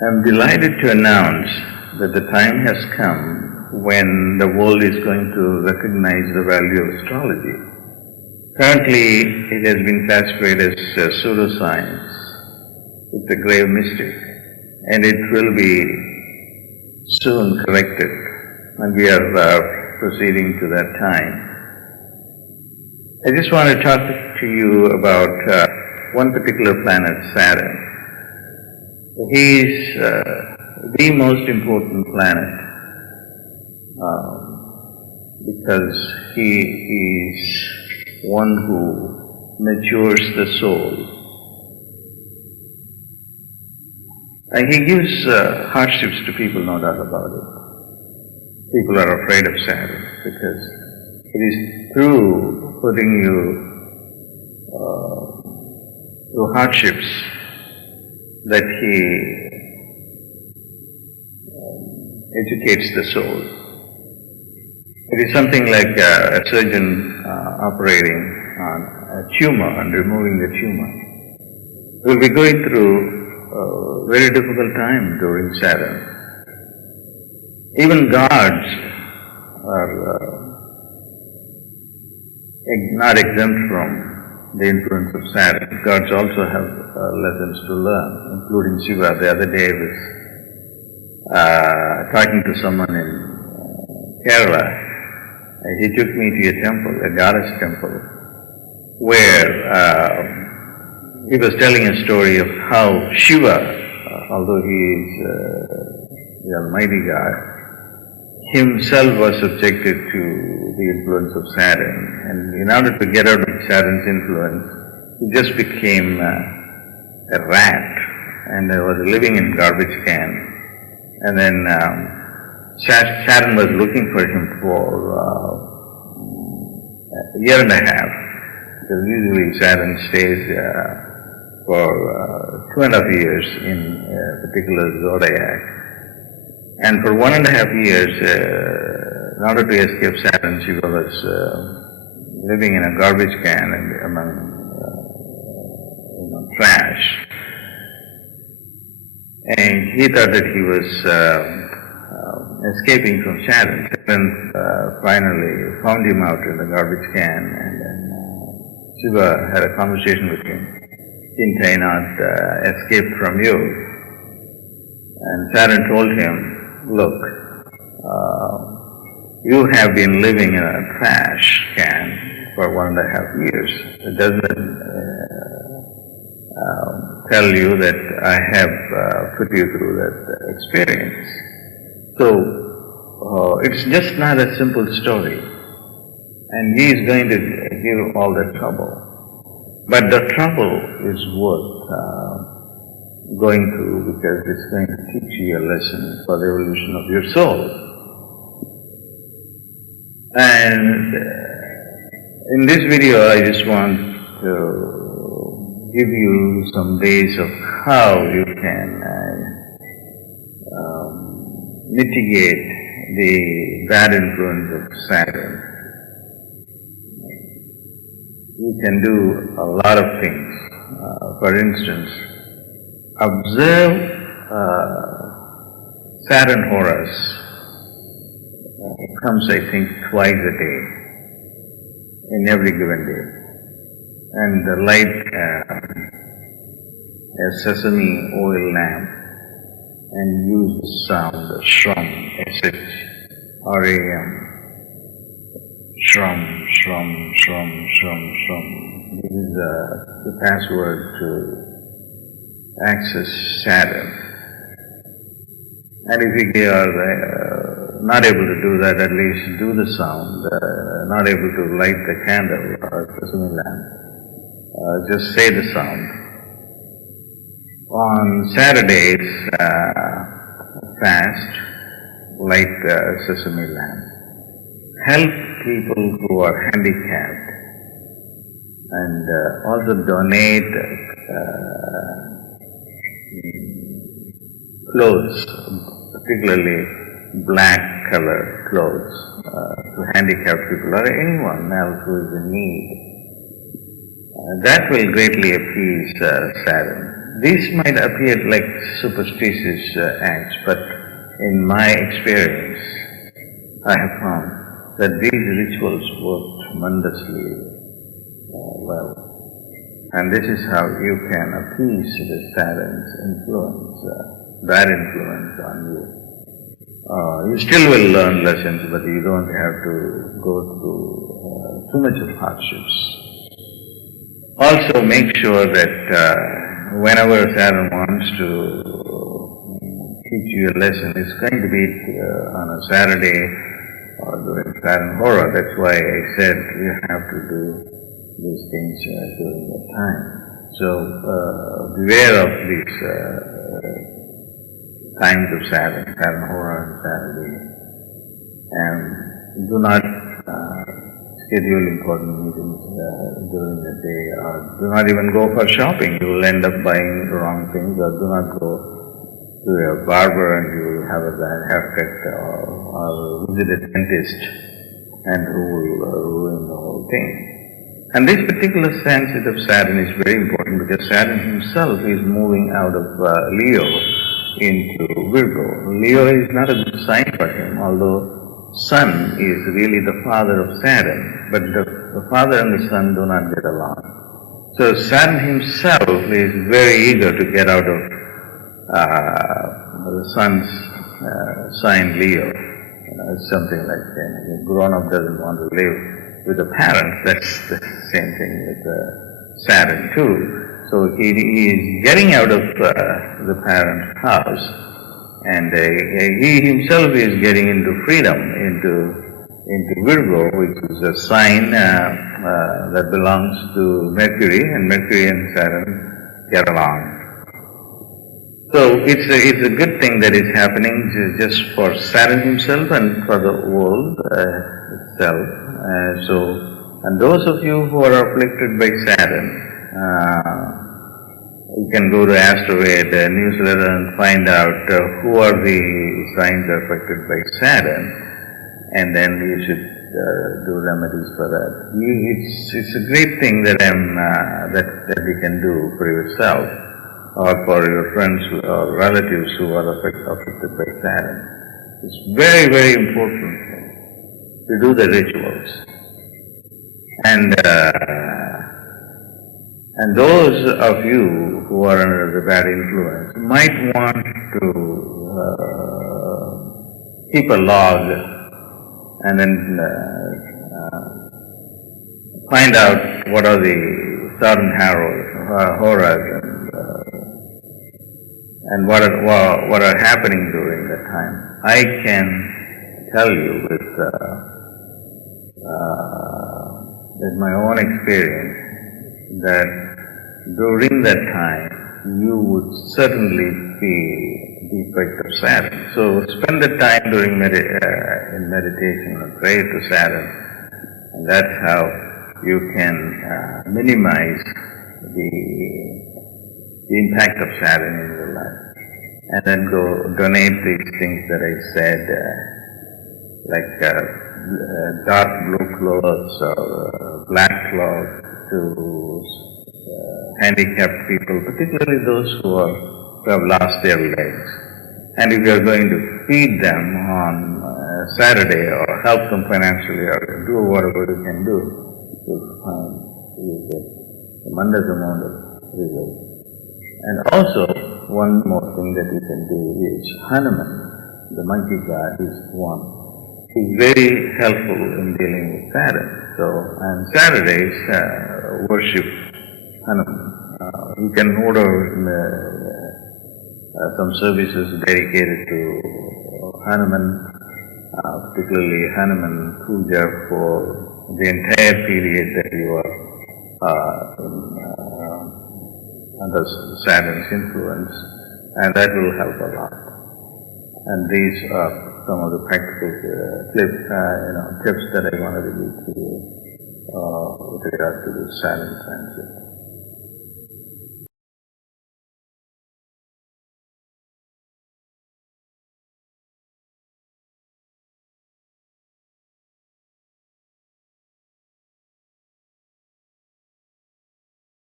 I'm delighted to announce that the time has come when the world is going to recognize the value of astrology. Currently, it has been classified as pseudoscience. It's a grave mistake, and it will be soon corrected, and we are proceeding to that time. I just want to talk to you about one particular planet, Saturn. He is the most important planet because he is one who matures the soul. And he gives hardships to people, no doubt about it. People are afraid of Saturn because it is through putting you through hardships that he educates the soul. It is something like a surgeon operating on a tumor and removing the tumor. We'll be going through a very difficult time during Saturn. Even gods are not exempt from the influence of Saturn. Gods also have lessons to learn, including Shiva. The other day I was talking to someone in Kerala. He took me to a temple, a goddess temple, where he was telling a story of how Shiva, although he is the Almighty God, himself was subjected to the influence of Saturn, and in order to get out of Saturn's influence, he just became a rat and was living in garbage can. And then Saturn was looking for him for a year and a half, because usually Saturn stays for 2.5 years in a particular zodiac. And for 1.5 years, in order to escape Saturn, Shiva was living in a garbage can and among trash. And he thought that he was escaping from Saturn. Saturn finally found him out in the garbage can, and then Shiva had a conversation with him. "Didn't I not escape from you?" And Saturn told him, "Look, you have been living in a trash can for 1.5 years. It doesn't tell you that I have put you through that experience. So it's just not a simple story, and he is going to give all that trouble. But the trouble is worth going through, because it's going to teach you a lesson for the evolution of your soul." And in this video, I just want to give you some ways of how you can mitigate the bad influence of Saturn. You can do a lot of things. For instance, observe Saturn Horus. It comes, I think, twice a day, in every given day. And light a sesame oil lamp and use the sound shrum, S-H-R-A-M, shrum, shrum, shrum, shrum, shrum. This is the password to access Saturn. And if you are not able to do that, at least do the sound. Not able to light the candle or sesame lamp, just say the sound. On Saturdays, fast, light the sesame lamp. Help people who are handicapped, and also donate clothes, particularly black color clothes, to handicapped people or anyone else who is in need. That will greatly appease Saturn. these might appear like superstitious acts, but in my experience, I have found that these rituals work tremendously well. And this is how you can appease the Saturn's influence, bad influence on you. You still will learn lessons, but you don't have to go through too much of hardships. Also make sure that whenever Saturn wants to teach you a lesson, it's going to be on a Saturday or during Saturn Hora. That's why I said you have to do these things during that time. So beware of these times of Saturn, Saturn Hora and Saturday, and do not schedule important meetings during the day, or do not even go for shopping. You will end up buying the wrong things, or do not go to a barber and you will have a bad haircut, or visit a dentist and who will ruin the whole thing. And this particular transit of Saturn is very important because Saturn himself is moving out of Leo into Virgo. Leo is not a good sign for him, although Sun is really the father of Saturn, but the father and the son do not get along. So Saturn himself is very eager to get out of the sun's sign Leo. It's something like a grown-up doesn't want to live with the parents. That's the same thing with Saturn too. So he is getting out of the parent's house, and he himself is getting into freedom, into Virgo, which is a sign that belongs to Mercury, and Mercury and Saturn get along. So it's a good thing that is happening just for Saturn himself and for the world itself. And those of you who are afflicted by Saturn, you can go to Astrowade newsletter and find out who are the signs affected by Saturn, and then you should do remedies for that. It's a great thing that that you can do for yourself or for your friends or relatives who are affected by Saturn. It's very, very important to do the rituals. And those of you who are under the bad influence might want to keep a log and then find out what are the Saturn horas and what are happening during that time. I can tell you with my own experience that during that time you would certainly feel the effect of Saturn. So spend the time during in meditation and pray to Saturn, and that's how you can minimize the impact of Saturn in your life. And then go donate these things that I said, like dark blue clothes or black clothes to handicapped people, particularly those who have lost their legs. And if you are going to feed them on Saturday or help them financially or do whatever you can do, you'll get a tremendous amount of results. And also, one more thing that you can do is Hanuman, the monkey god, is one. He's very helpful in dealing with Saturn. So, on Saturdays, worship Hanuman. You can order some services dedicated to Hanuman, particularly Hanuman Puja for the entire period that you are under Saturn's influence, and that will help a lot. And these are some of the practical tips that I wanted to give to you with regard to the Saturn transit.